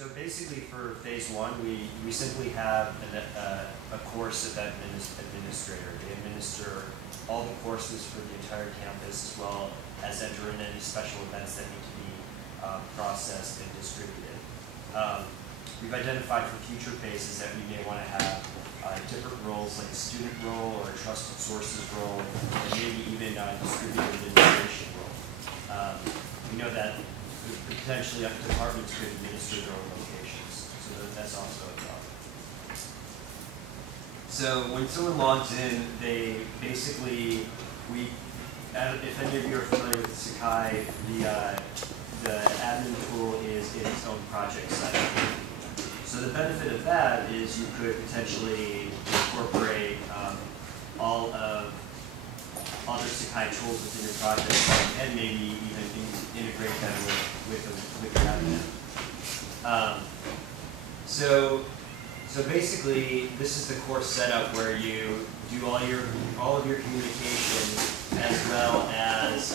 So basically for phase one, we simply have a course administrator. They administer all the courses for the entire campus, as well as enter in any special events that need to be processed and distributed. We've identified for future phases that we may want to have different roles, like a student role or a trusted sources role, and maybe even a distributed administration role. We know that potentially departments could administer their own locations, so that's also a problem. So when someone logs in, they basically, if any of you are familiar with Sakai, the admin tool is in its own project site. So the benefit of that is you could potentially incorporate all the Sakai tools within your project site, and maybe even integrate them with your admin. So basically, this is the course setup where you do all of your communication, as well as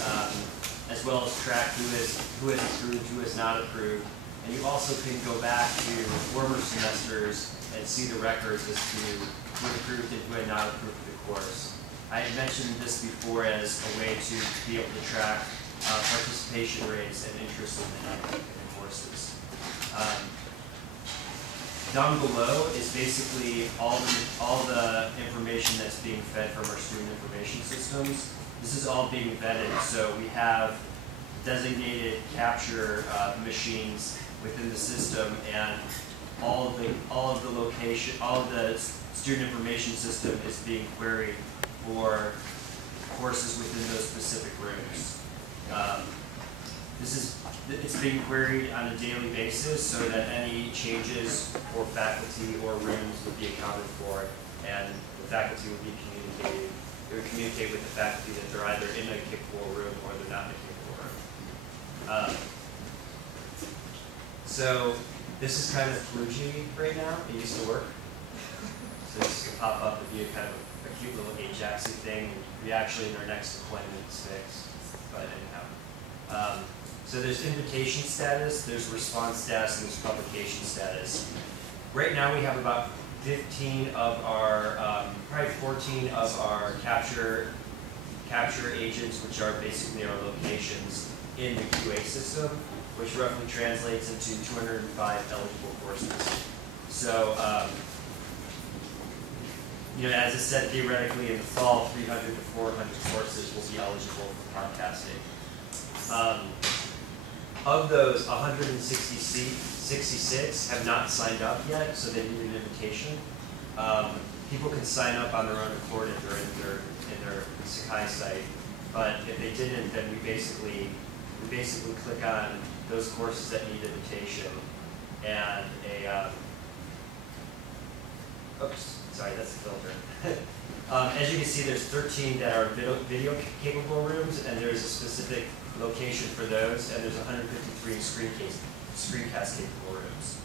track who has approved, who has not approved, and you also can go back to former semesters and see the records as to who had approved and who had not approved the course. I had mentioned this before as a way to be able to track participation rates and interest in the courses. Down below is basically all the information that's being fed from our student information systems. This is all being vetted, so we have designated capture machines within the system, and all of the student information system is being queried for courses within those specific rooms. It's being queried on a daily basis so that any changes for faculty or rooms would be accounted for, and the faculty would be communicated. They would communicate with the faculty that they're either in a capable room or they're not in a capable room. So this is kind of kludgy right now. It used to work. So this could pop up and be a kind of a cute little Ajaxy thing. We actually, in our next deployment, it's fixed. But anyhow. So there's invitation status, there's response status, and there's publication status. Right now we have about 15 of our, probably 14 of our capture agents, which are basically our locations in the QA system, which roughly translates into 205 eligible courses. So, as I said, theoretically in the fall, 300 to 400 courses will be eligible for podcasting. Of those, 166 have not signed up yet, so they need an invitation. People can sign up on their own accord if they're in their Sakai site, but if they didn't, then we basically click on those courses that need invitation, and oops, sorry, that's a filter. As you can see, there's 13 that are video capable rooms, and there's a specific location for those, and there's 153 screencast capable rooms.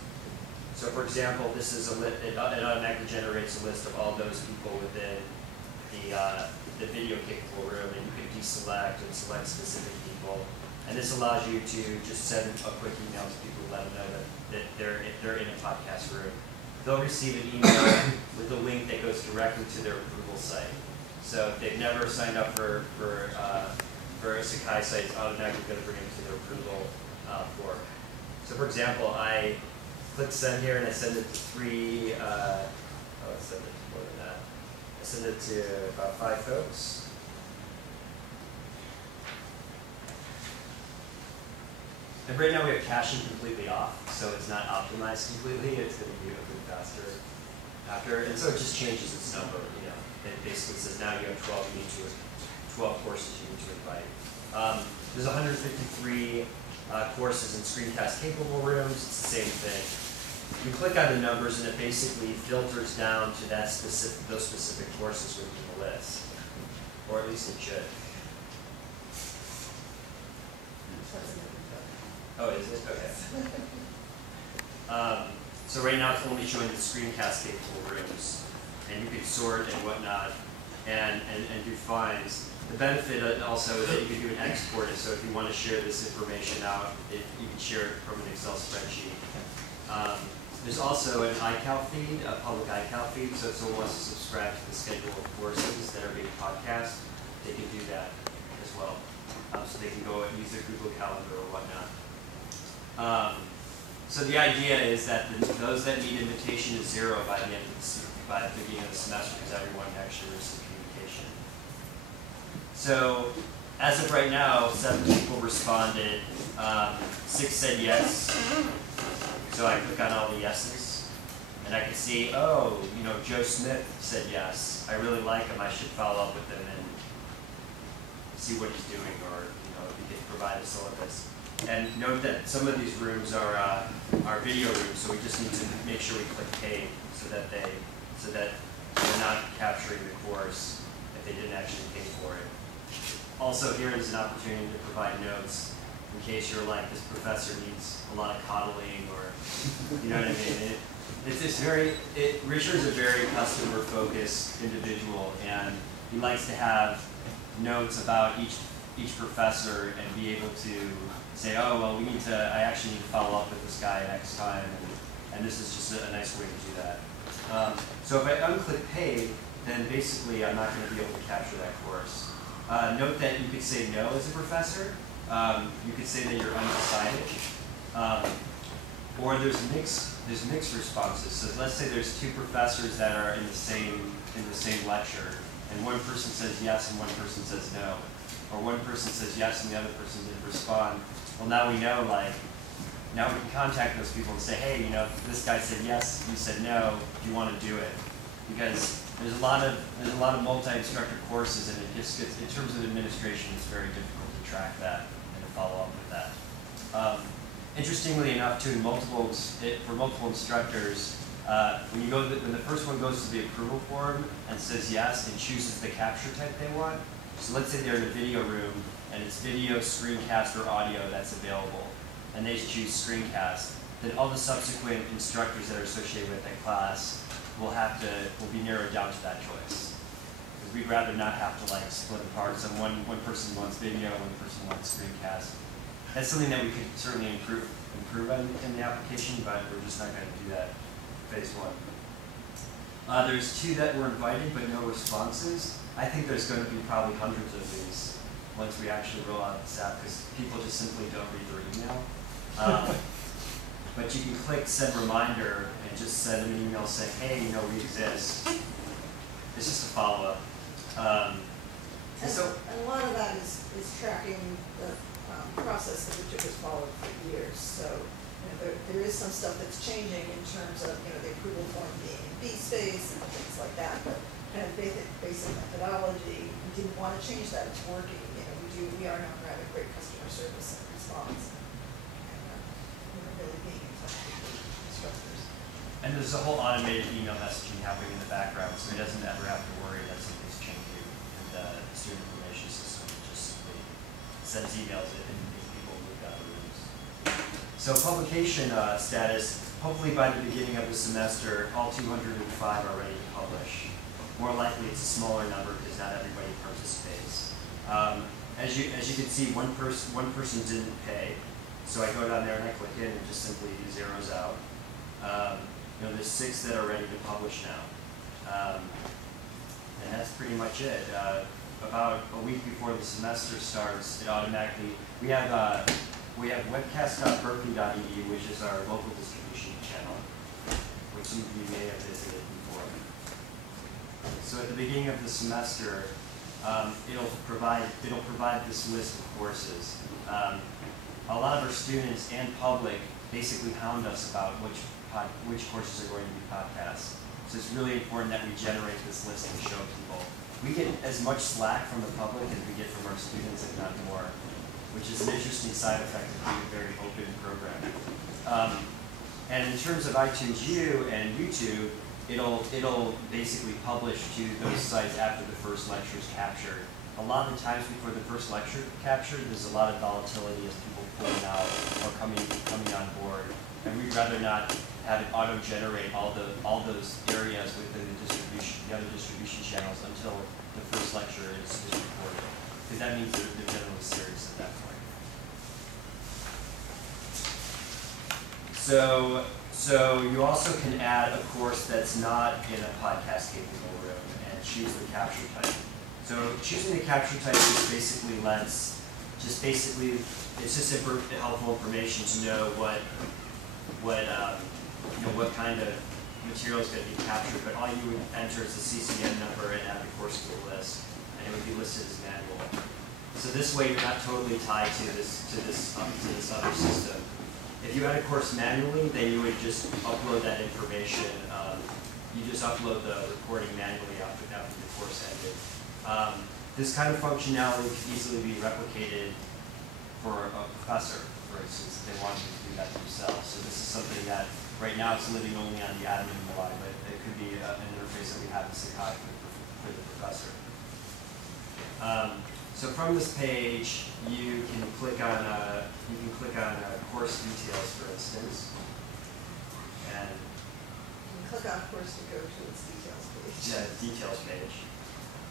So for example, this is it automatically generates a list of all those people within the video capable room, and you can deselect and select specific people. And this allows you to just send a quick email to people, let them know that if they're in a podcast room. They'll receive an email with a link that goes directly to their approval site. So if they've never signed up for a Sakai site, it's automatically going to bring them to their approval form. So for example, I click send here and I send it to three, let's send it to more than that. I send it to about 5 folks. And right now we have caching completely off, so it's not optimized completely. It's going to be a bit faster after, and so it just changes its number. It basically says now you have 12 courses you need to invite. There's 153 courses in screencast capable rooms. It's the same thing. You click on the numbers, and it basically filters down to those specific courses within the list, or at least it should. Oh, is it? Okay. So right now it's only showing the screencast capable rooms, and you can sort and whatnot, and do finds. The benefit also is that you can do an export. So if you want to share this information out, you can share it from an Excel spreadsheet. There's also an iCal feed, a public iCal feed, so if someone wants to subscribe to the schedule of courses that are being podcast, they can do that as well. So they can go and use their Google Calendar or whatnot. So the idea is that those that need invitation is 0 by the end of by the beginning of the semester, because everyone actually receives communication. So as of right now, 7 people responded. 6 said yes. So I click on all the yeses, and I can see, oh, you know, Joe Smith said yes. I really like him. I should follow up with him and see what he's doing, or if he can provide a syllabus. And note that some of these rooms are video rooms, so we just need to make sure we click pay so that we're not capturing the course if they didn't actually pay for it. Also, here is an opportunity to provide notes in case you're like, this professor needs a lot of coddling, or you know what I mean. Richard's a very customer-focused individual, and he likes to have notes about each professor and be able to say, oh, well, I actually need to follow up with this guy next time, and this is just a nice way to do that. So if I unclick pay, then basically I'm not going to be able to capture that course. Note that you could say no as a professor. You could say that you're undecided. Or there's mixed responses. So let's say there's 2 professors that are in the same lecture, and one person says yes and one person says no. Or one person says yes and the other person didn't respond. Well, now we know, now we can contact those people and say, hey, this guy said yes, you said no, do you want to do it? Because there's a lot of multi-instructor courses, and it just gets, in terms of administration, it's very difficult to track that and to follow up with that. Interestingly enough, too, for multiple instructors, when the first one goes to the approval form and says yes and chooses the capture type they want, so let's say they're in a video room and it's video, screencast, or audio that's available, and they choose screencast, then all the subsequent instructors that are associated with that class will be narrowed down to that choice. Because we'd rather not have to split apart. So one person wants video, one person wants screencast. That's something that we could certainly improve in the application, but we're just not going to do that phase 1. There's 2 that were invited but no responses. I think there's going to be probably hundreds of these once we actually roll out this app, because people just simply don't read their email. But you can click send reminder and just send an email saying, hey, we exist. It's just a follow-up. And a lot of that is tracking the process that Richard has followed for years. So there is some stuff that's changing in terms of the approval form being in B space and things like that. But kind of basic methodology, we didn't want to change that. It's working. We are now having great customer service and response, and really being in touch with the instructors. And there's a whole automated email messaging happening in the background, so he doesn't ever have to worry that something's changing in the student information system. It just sends emails if people move out of rooms. So publication status, hopefully by the beginning of the semester, all 205 are ready to publish. More likely it's a smaller number because not everybody participates. As you can see, one person didn't pay, so I go down there and I click in and just simply zeroes out. There's 6 that are ready to publish now, and that's pretty much it. About a week before the semester starts, it automatically we have webcast.berkeley.edu, which is our local distribution channel, which some of you may have visited before. So at the beginning of the semester, it'll provide this list of courses. A lot of our students and public basically hound us about which courses are going to be podcasts. So it's really important that we generate this list and show people. We get as much slack from the public as we get from our students, if not more, which is an interesting side effect of being a very open program. And in terms of iTunes U and YouTube, it'll basically publish to those sites after the first lecture is captured. A lot of the times before the first lecture captured, there's a lot of volatility as people pulling out or coming on board, and we'd rather not have it auto-generate all those areas within the other distribution channels until the first lecture is recorded, because that means they're generally serious at that point. So So you also can add a course that's not in a podcast capable room and choose the capture type. So choosing the capture type just basically it's just helpful information to know what kind of material is going to be captured. But all you would enter is the CCM number and add the course to the list, and it would be listed as manual. So this way, you're not totally tied to this other system. If you add a course manually, then you would just upload that information. You just upload the recording manually after the course ended. This kind of functionality could easily be replicated for a professor, for instance, if they wanted to do that themselves. So this is something that right now it's living only on the admin UI, but it could be an interface that we have in Sakai for the professor. So from this page, you can click on course details, for instance, and you can click on course to go to its details page. Yeah, details page,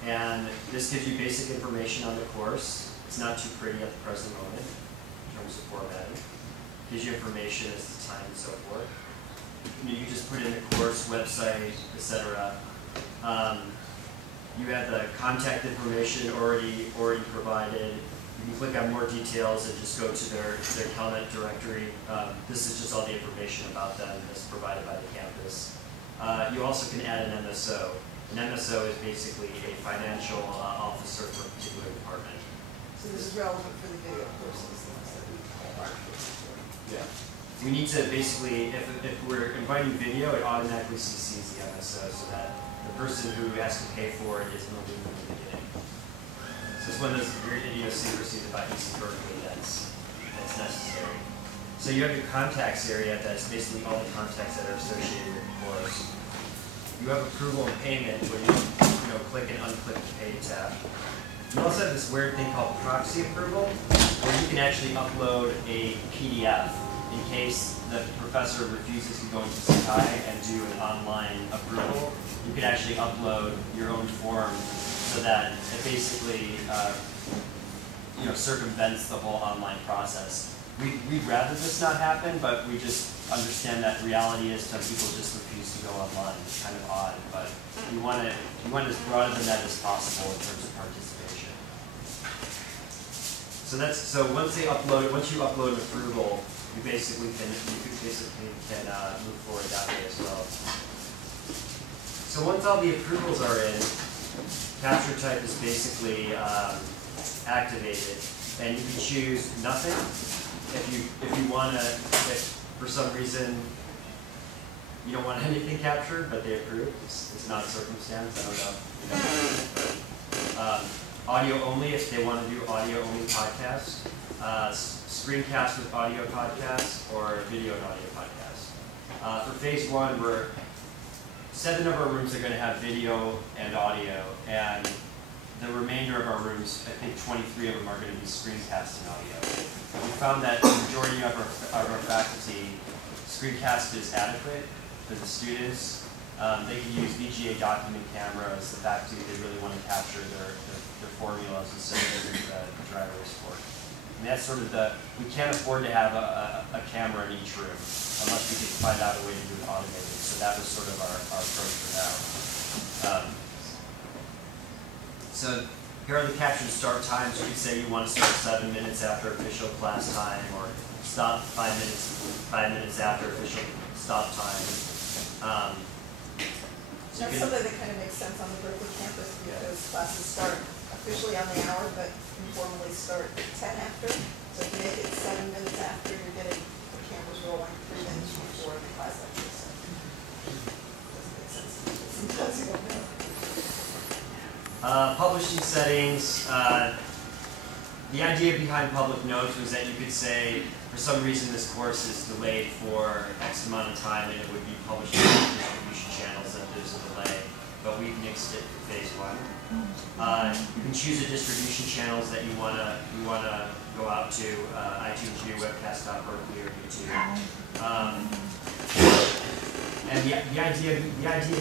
and this gives you basic information on the course. It's not too pretty at the present moment in terms of formatting. It gives you information as to time and so forth. You can just put in the course, website, etc. You have the contact information already provided. You can click on more details and just go to their comment directory. This is just all the information about them that's provided by the campus. You also can add an MSO. An MSO is basically a financial officer for a particular department. So this is relevant for the video courses, the ones that we market for. Yeah. We need to basically, if we're inviting video, it automatically CCs the MSO so that the person who has to pay for it is in the loop in the beginning. So it's one of those weird idiosyncrasies about UC Berkeley that's necessary. So you have your contacts area that's basically all the contacts that are associated with the course. You have approval and payment where you click and unclick the pay tab. You also have this weird thing called proxy approval, where you can actually upload a PDF in case the professor refuses to go into Sakai and do an online approval. You can actually upload your own form so that it basically circumvents the whole online process. We'd rather this not happen, but we just understand that reality is some people just refuse to go online. It's kind of odd, but we want as broad of a net as possible in terms of participation. So once you upload an approval, you basically can move forward that way as well. So once all the approvals are in, capture type is basically activated, and you can choose nothing if for some reason you don't want anything captured, but they approve. It's not a circumstance. I don't know. Audio only if they want to do audio only podcast. Screencast with audio podcast or video and audio podcast. For phase one, 7 of our rooms are going to have video and audio, and the remainder of our rooms, I think 23 of them are going to be screencast and audio. We found that the majority of our faculty, screencast is adequate for the students. They can use VGA document cameras. The faculty, they really want to capture their formulas instead of using the driver report. And that's sort of we can't afford to have a camera in each room unless we can find out a way to do it automated. So that was sort of our approach for now. So here are the captured start times. You could say you want to start 7 minutes after official class time, or stop 5 minutes after official stop time. That's something that kind of makes sense on the Berkeley campus because classes start officially on the hour, but informally start 10 after. So if you make it 7 minutes after, you're getting the cameras rolling 3 minutes before the class lecture. So doesn't make sense. Sometimes you don't know. Publishing settings. The idea behind public notes was that you could say, for some reason this course is delayed for X amount of time and it would be published on distribution channels that there's a delay, but we've nixed it for phase one. You can choose the distribution channels that you wanna go out to, iTunes U, webcast.berkeley, or YouTube. And the idea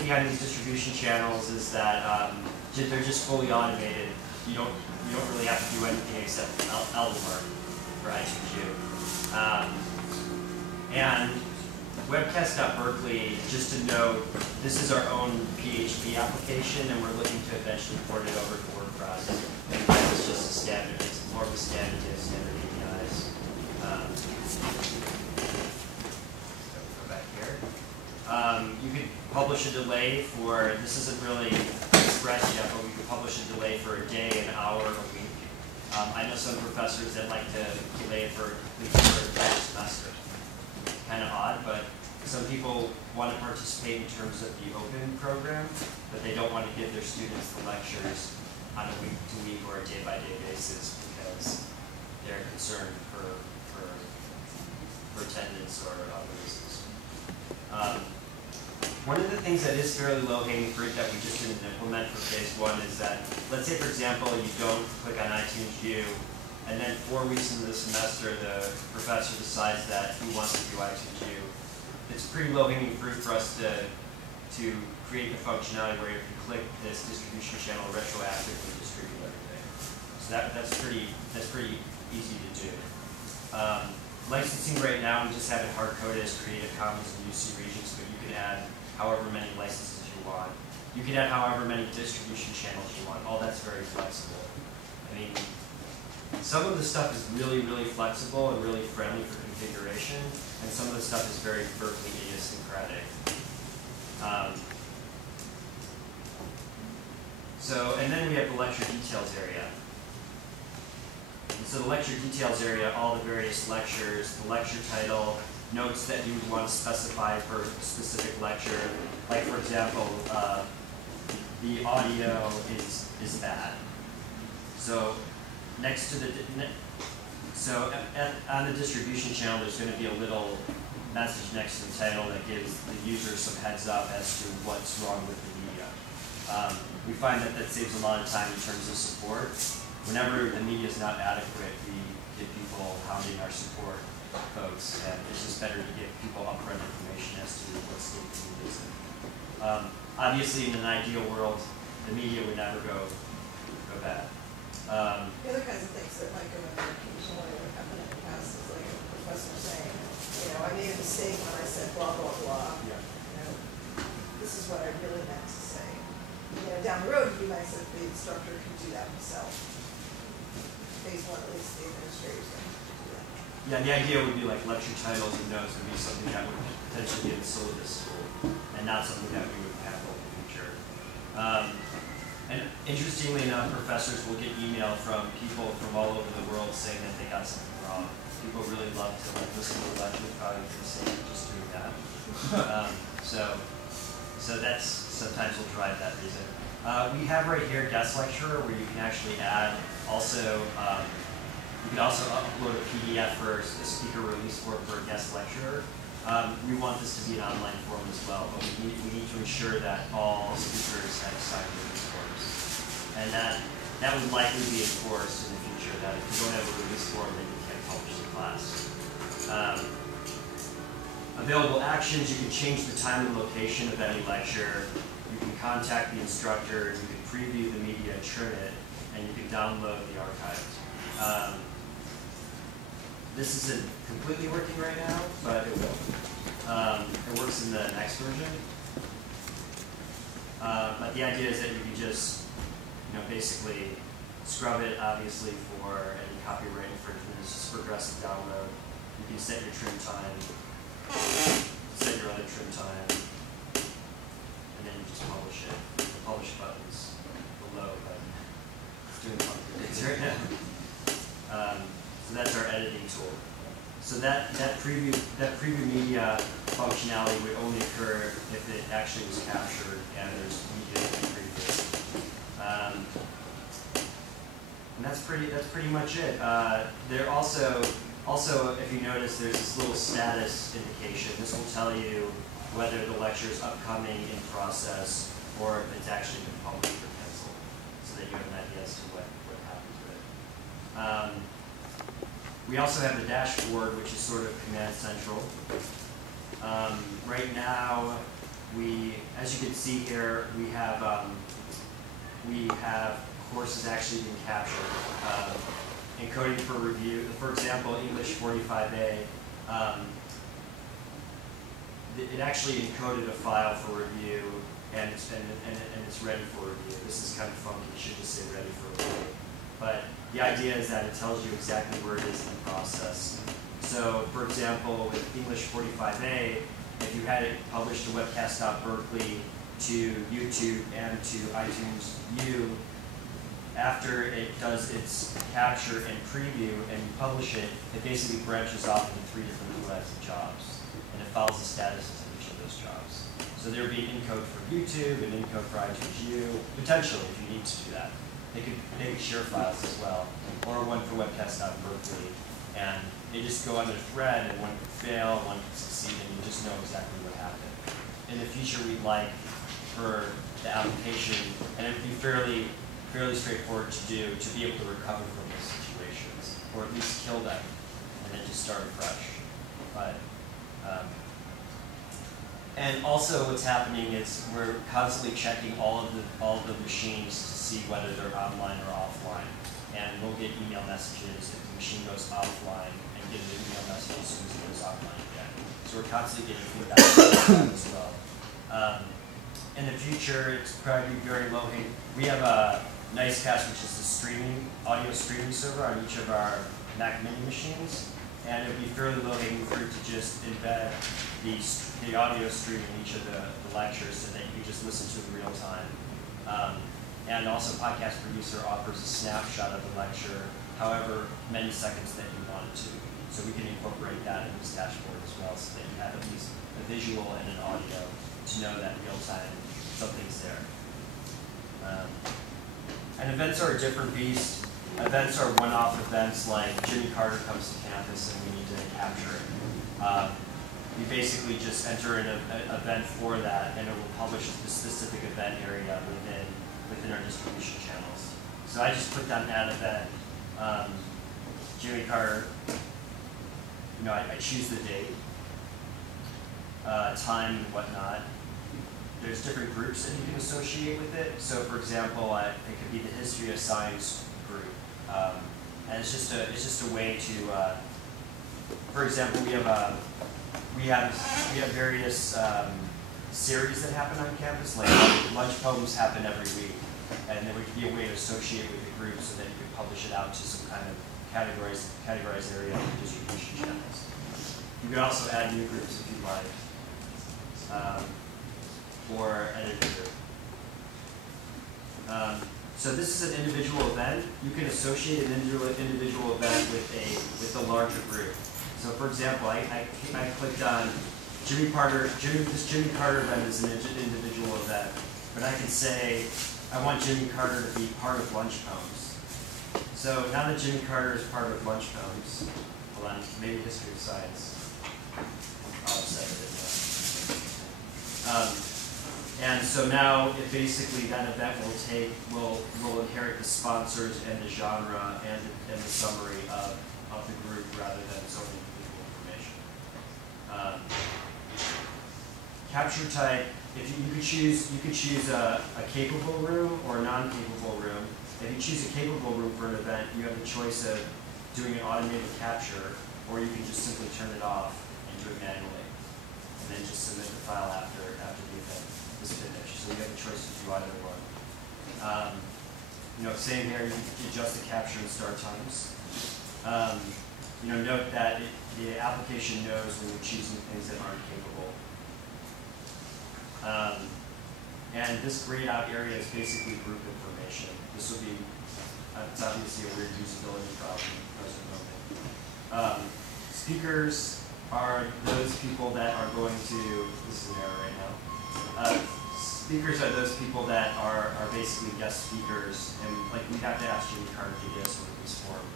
behind these distribution channels is that they're just fully automated. You don't really have to do anything except Eldermark for iTunes U. And webcast.berkeley, just to note, this is our own PHP application, and we're looking to eventually port it over to WordPress. And it's just a standard, it's more of a standard APIs. So go back here. You could publish a delay for, this isn't really expressed yet, but we could publish a delay for a day, an hour, a week. I know some professors that like to delay it for the entire semester. Kind of odd, but some people want to participate in terms of the open program, but they don't want to give their students the lectures on a week-to-week or a day-by-day basis because they're concerned for attendance or other reasons. One of the things that is fairly low-hanging fruit that we just didn't implement for phase 1 is that, let's say for example, you don't click on iTunes U, and then 4 weeks into the semester, the professor decides that he wants to do iTunes U. It's pretty low-hanging fruit for us to create the functionality where if you click this distribution channel, retroactively distribute everything. So that's pretty easy to do. Licensing right now, we just have it hard-coded as Creative Commons and UC regions, but you can add however many licenses you want. You can add however many distribution channels you want. All that's very flexible. I mean, some of the stuff is really, really flexible and really friendly for configuration, and some of the stuff is very Berkeley idiosyncratic. And then we have the lecture details area. And so the lecture details area, all the various lectures, the lecture title, notes that you would want to specify for a specific lecture. Like for example, the audio is bad. So next to the, on the distribution channel, there's going to be a little message next to the title that gives the user some heads up as to what's wrong with the media. We find that saves a lot of time in terms of support. Whenever the media is not adequate, we get people hounding our support folks, and it's just better to give people upfront information as to what state the media is in. Obviously, in an ideal world, the media would never go bad. The other kinds of things that might go in there occasionally or happen in the past is like a professor saying, I made a mistake when I said blah, blah, blah. Yeah. This is what I really meant to say. Down the road, it'd be nice if the instructor could do that himself. Phase 1, at least the administrators can do that. Yeah, the idea would be like lecture titles and notes would be something that would potentially be in the syllabus school, and not something that we would handle in the future. And interestingly enough, professors will get email from people from all over the world saying that they got something wrong. People really love to listen to the lecture probably for the sake of just doing that. So that's sometimes will drive that reason. We have right here guest lecturer where you can actually add also. You can also upload a PDF for a speaker release form for a guest lecturer. We want this to be an online form as well, but we need to ensure that all speakers have signed release forms. And that would likely be enforced in the future, that if you don't have a release form, then you can't publish the class. Available actions, you can change the time and location of any lecture. You can contact the instructor, you can preview the media and trim it, and you can download the archive. This isn't completely working right now, but it will. It works in the next version. But the idea is that you can just, basically scrub it, obviously, for any copyright infringement. It's just progressive download. You can set your trim time, set your other trim time, and then you just publish it. The publish button's below, but it's doing funky things right now. So that's our editing tool. So that preview media functionality would only occur if it actually was captured and there's media to be previewed. And that's pretty much it. There also, if you notice, there's this little status indication. This will tell you whether the lecture is upcoming, in process, or if it's actually been published or canceled, so that you have an idea as to what happened to it. We also have the dashboard, which is sort of command central. Right now, as you can see here, we have courses actually being captured. Encoding for review, for example, English 45A. it actually encoded a file for review, and it's ready for review. This is kind of funky. It should just say ready for review. But the idea is that it tells you exactly where it is in the process. So, for example, with English 45A, if you had it published to webcast.berkeley, to YouTube, and to iTunes U, after it does its capture and preview and you publish it, it basically branches off into 3 different types of jobs, and it follows the statuses of each of those jobs. So there would be an encode for YouTube, an encode for iTunes U, potentially if you need to do that. They could share files as well, or one for webcast.berkeley, and they just go on their thread, and one could fail, one could succeed, and you just know exactly what happened. In the future, we'd like for the application, and it would be fairly straightforward to do, to be able to recover from those situations, or at least kill them, and then just start afresh. But and also, what's happening is we're constantly checking all of the machines to see whether they're online or offline, and we'll get email messages if the machine goes offline, and get an email message as soon as it goes offline again. So we're constantly getting feedback as well. In the future, it's probably very low hanging. We have a Nicecast, which is the audio streaming server on each of our Mac Mini machines, and it would be fairly low hanging fruit to just embed the audio stream in each of the lectures so that you can just listen to it in real time. And also, Podcast Producer offers a snapshot of the lecture, however many seconds that you want it to. So we can incorporate that in this dashboard as well, so that you have at least a visual and an audio to know that real time something's there. And events are a different beast. Events are one-off events, like Jimmy Carter comes to campus and we need to capture it. We basically just enter an event for that, and it will publish the specific event area within our distribution channels. So I just put down that event, Jimmy Carter. I choose the date, time, and whatnot. There's different groups that you can associate with it. So, for example, it could be the history of science group, and it's just a way to. For example, we have various series that happen on campus. Like lunch poems happen every week, and there would be a way to associate with the group so that you could publish it out to some kind of categorized area of the distribution channels. You could also add new groups if you like. Or edit a group. So this is an individual event. You can associate an individual event with a larger group. So for example, I clicked on Jimmy Carter. This Jimmy Carter event is an individual event, but I can say I want Jimmy Carter to be part of lunch poems. So now that Jimmy Carter is part of lunch poems, hold on, maybe history of science. I'll set it in. And so now, basically, that event will inherit the sponsors and the genre and the summary of the group rather than its own individual information. Capture type. If you could choose a capable room or a non-capable room. If you choose a capable room for an event, you have the choice of doing an automated capture, or you can just simply turn it off and do it manually, and then just submit the file after the event is finished. So you have a choice to do either one. Same here, you can adjust the capture and start times. Note that the application knows when you're choosing things that aren't capable. And this grayed out area is basically group information. This will be, it's obviously a weird usability problem at the present moment. Speakers are those people that are going to, this is an error right now. Speakers are those people that are basically guest speakers, and like we have to ask Jimmy Carter to get us a release form.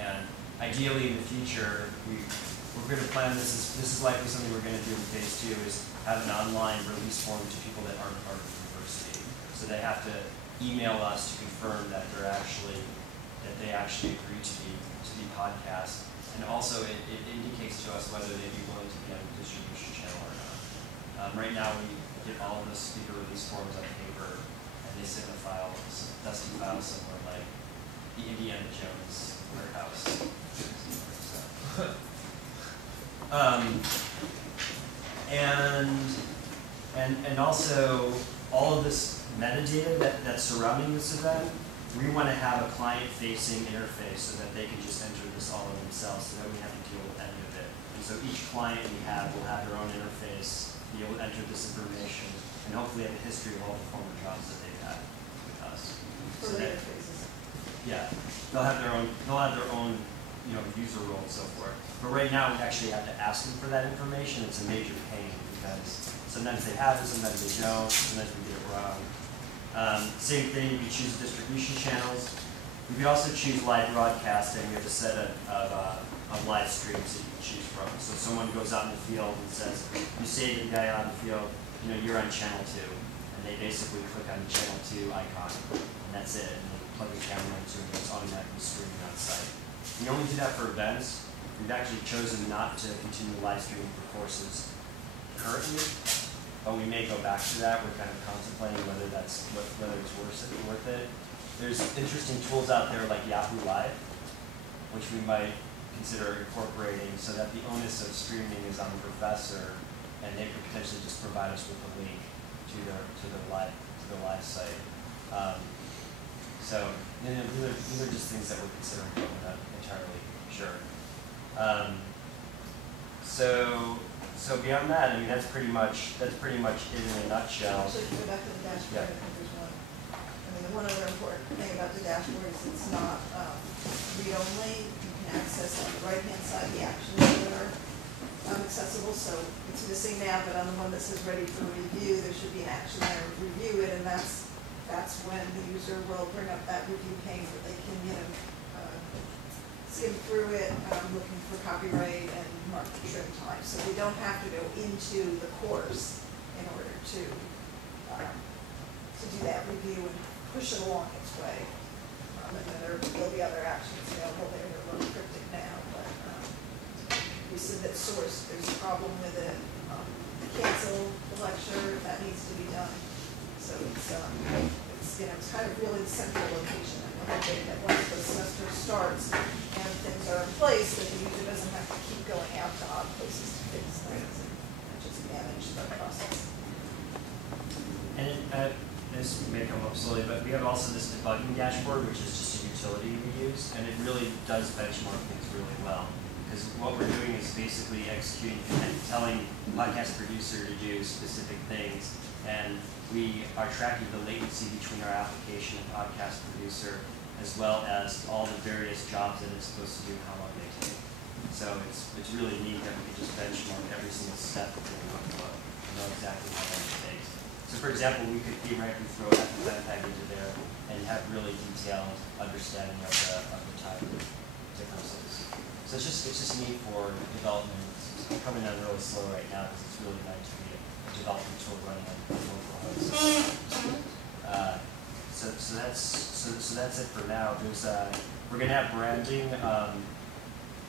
And ideally in the future, we're going to plan this is likely something we're going to do in phase 2 is have an online release form to people that aren't part of the university. So they have to email us to confirm that they actually agree to be podcast. And also it indicates to us whether they'd be willing to be on the distribution channel or not. Right now we get all of the speaker release forms on paper, and they sit in a file, dusty file somewhere like the Indiana Jones warehouse. And also all of this metadata that's surrounding this event, we want to have a client-facing interface so that they can just enter this all in themselves, so that we have to deal with any of it. And so each client we have will have their own interface, be able to enter this information, and hopefully have a history of all the former jobs that they've had with us. For the interfaces. Yeah, they'll have their own user role and so forth. But right now, we actually have to ask them for that information. It's a major pain because sometimes they have it, sometimes they don't, sometimes we get it wrong. Same thing, we choose distribution channels. We can also choose live broadcasting. We have a set of live streams that you can choose from. So someone goes out in the field and says, you say to the guy out in the field, you're on channel 2. And they basically click on the channel 2 icon, and that's it. And they plug the camera into it, and it's automatically streaming on site. We only do that for events. We've actually chosen not to continue live streaming for courses currently, but we may go back to that. We're kind of contemplating whether it's worth it. There's interesting tools out there like Yahoo Live, which we might consider incorporating so that the onus of streaming is on the professor, and they could potentially just provide us with a link to the live site. So these are just things that we're considering, but we're not entirely sure. So beyond that, that's pretty much it in a nutshell. Actually, to go back to the dashboard, I think there's one. The one other important thing about the dashboard is it's not read-only. You can access on the right-hand side the actions that are accessible. So it's missing now, but on the one that says ready for review, there should be an action there, review it, and that's when the user will bring up that review pane where they can, skim through it, looking for copyright and mark the trim time. So they don't have to go into the course in order to do that review and push it along its way. And then there'll be other actions available there. They're a little cryptic now, but we submit source. There's a problem with it. Cancel the lecture. That needs to be done. So it's kind of really the central location. And we're hoping that once the semester starts and things are in place, that the user doesn't have to keep going out to odd places to fix things and just manage the process. And this may come up slowly, but we have also this debugging dashboard, which is just a utility we use, and it really does benchmark things really well. Because what we're doing is basically executing and telling the podcast producer to do specific things, and we are tracking the latency between our application and podcast producer, as well as all the various jobs that it's supposed to do and how long they take. So it's really neat that we can just benchmark every single step of the workflow and know exactly how long it takes. So for example, we could theoretically throw an FFmpeg tag into there and have really detailed understanding of the type of differences. So it's just neat for development. It's coming out really slow right now because it's really nice to be a development tool running on local hosts. So that's it for now. We're going to have branding.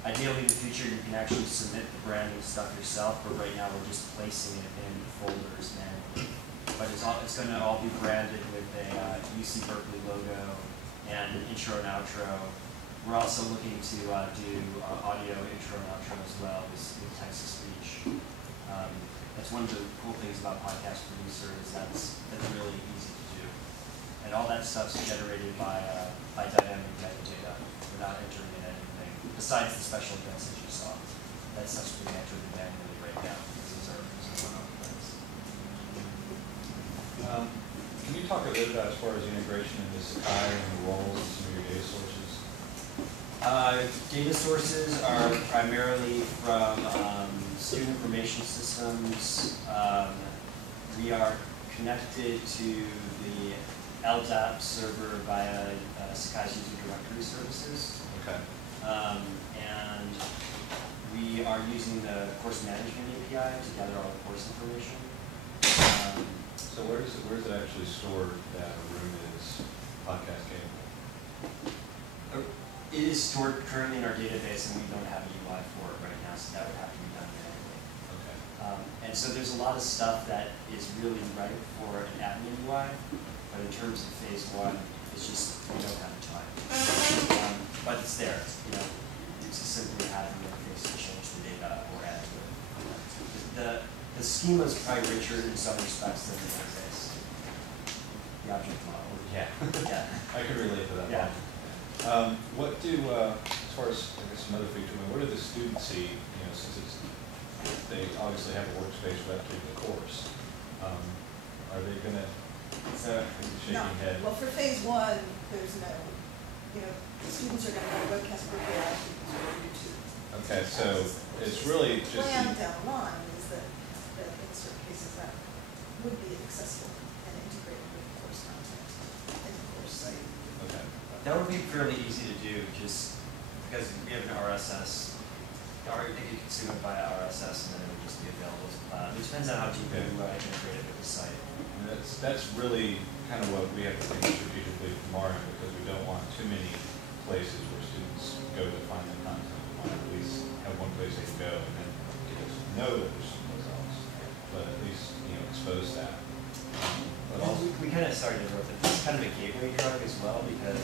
Ideally, in the future, you can actually submit the branding stuff yourself, but right now we're just placing it in folders manually. But it's going to all be branded with a UC Berkeley logo and an intro and outro. We're also looking to do audio intro and outro as well with text-to-speech. That's one of the cool things about Podcast Producer is that's really easy to do. And all that stuff's generated by dynamic metadata. We're not entering in anything besides the special events that you saw. That stuff's being entered in manually right now because these are one-off events. Can you talk a bit about as far as integration into Sakai and the roles of some of your data sources? Data sources are primarily from student information systems. We are connected to the LDAP server via Sakai's user directory services. Okay. And we are using the course management API to gather all the course information. So where is it actually stored that a room is podcast capable? It is stored currently in our database, and we don't have a UI for it right now, so that would have to be done manually. Okay. And so there's a lot of stuff that is really ripe for an admin UI, but in terms of phase 1, it's just we don't have the time. But it's there. It's just simply having the interface to change the data or add to it. The schema is probably richer in some respects than the database. The object model. Yeah. Yeah. I can relate to that. Yeah. What do, as far as, I guess, another feature, I mean, what do the students see, you know, since it's, they obviously have a workspace for that particular course? Are they gonna, shaking No. head? Well, for phase one, there's no, you know, the students are gonna have webcast per year, students are YouTube. Okay, so it's really just. Plan down the line is that in certain cases that would be accessible and integrated with course content in the course site. Okay. That would be fairly easy to do, just because we have an RSS. Or you could consume it via RSS, and then it would just be available as a cloud. It depends on how deep you integrate it with the site. And that's really kind of what we have to think strategically from our end, because we don't want too many places where students go to find the content. We want to at least have one place they can go and then get to know that there's someplace else, but at least, you know, expose that. But also, We kind of started to work with this kind of a gateway drug as well, because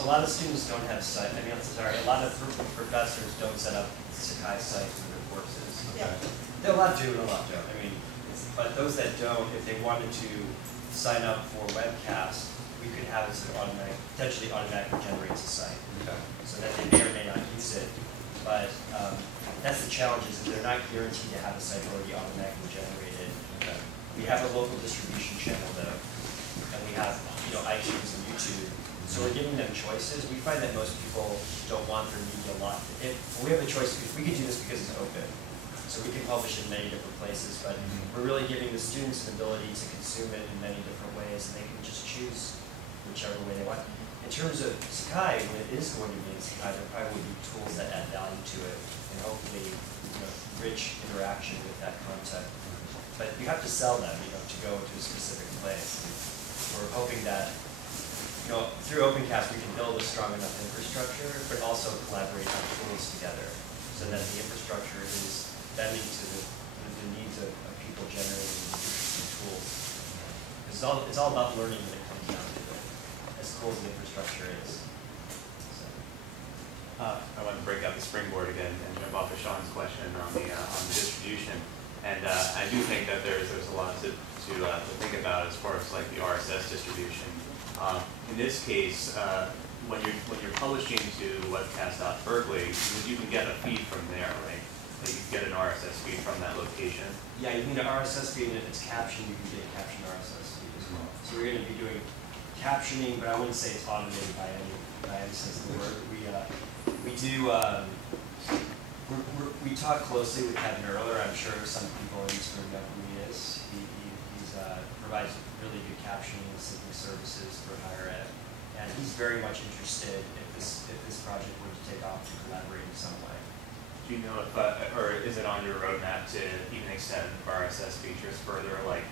a lot of students don't have site. I mean, a lot of professors don't set up Sakai sites for their courses. Yeah. A lot do and a lot don't. I mean, but those that don't, if they wanted to sign up for webcast, we could have it sort of potentially automatically generates a site, okay. so that they may or may not use it. But that's the challenge, is that they're not guaranteed to have a site already automatically generated. Okay. We have a local distribution channel though, and we have, you know, iTunes and YouTube. So we're giving them choices. We find that most people don't want their media locked. We have a choice. We can do this because it's open, so we can publish in many different places. But we're really giving the students an ability to consume it in many different ways, and they can just choose whichever way they want. In terms of Sakai, when it is going to be in Sakai, there probably would be tools that add value to it, and hopefully, you know, rich interaction with that content. But you have to sell them, you know, to go to a specific place. We're hoping that, you know, through Opencast we can build a strong enough infrastructure, but also collaborate on tools together, so that the infrastructure is bending to the needs of people generating interesting tools. It's all about learning when it comes down to it, as cool as the infrastructure is. So. I want to break out the springboard again and jump off of Sean's question on the distribution. And I do think that there's a lot to think about as far as like the RSS distribution. In this case, when you're publishing to webcast.berkeley, you can get a feed from there, right? Like you can get an RSS feed from that location. Yeah, you need an RSS feed, and if it's captioned, you can get a captioned RSS feed as well. So we're going to be doing captioning, but I wouldn't say it's automated by any sense of the word. We do. We talked closely with Kevin earlier. I'm sure some people in this room know who he is. He provides really good captioning and syncing services for higher ed, and he's very much interested if this project were to take off to collaborate in some way. Do you know if, or is it on your roadmap to even extend RSS features further, like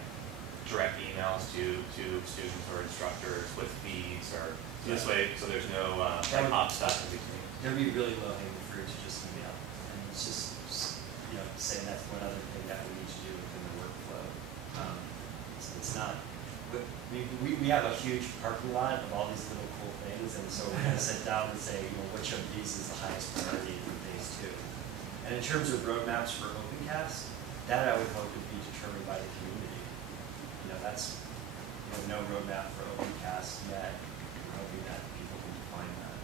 direct emails to students or instructors with feeds, or this way, so there's no hop stuff in between? There'd be really low-hanging fruit to just email, and it's just you know, saying that's one other thing that we need to do within the workflow. It's not. We have a huge parking lot of all these little cool things, and so we're going to sit down and say, you know, which of these is the highest priority for phase 2. And in terms of roadmaps for Opencast, that I would hope would be determined by the community. You know, that's, you know, no roadmap for Opencast yet. We're hoping that people can define that.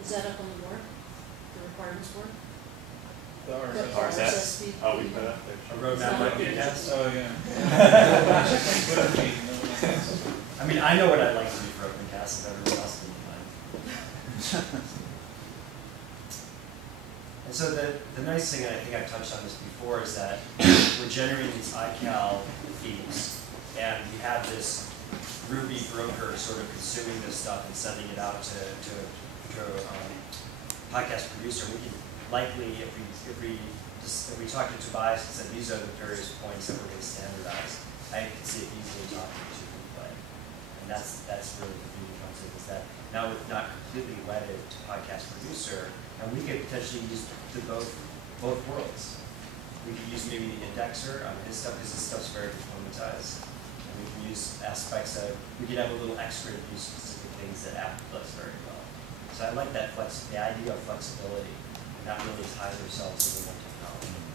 Is that up on the board? The requirements board? The The RSS? feed? Oh, we put it up there. A roadmap for Opencast? Oh, yeah. I mean, I know what I'd like to do for Opencast if everyone else didn't mind. And so the nice thing, and I think I've touched on this before, is that we're generating these iCal feeds, and we have this Ruby broker sort of consuming this stuff and sending it out to podcast producer. We can likely, if we talk to Tobias and said these are the various points that we're going to standardize, I can see it easily talking to replay. And that's really the beauty comes in, is that now we're not completely wedded to podcast producer, and we could potentially use both worlds. We could use maybe the indexer on his stuff, because his stuff's very componentized. And we can use aspects of, we could have a little extra to use specific things that Apple does very well. So I like that the idea of flexibility, and not really tie ourselves to the one technology.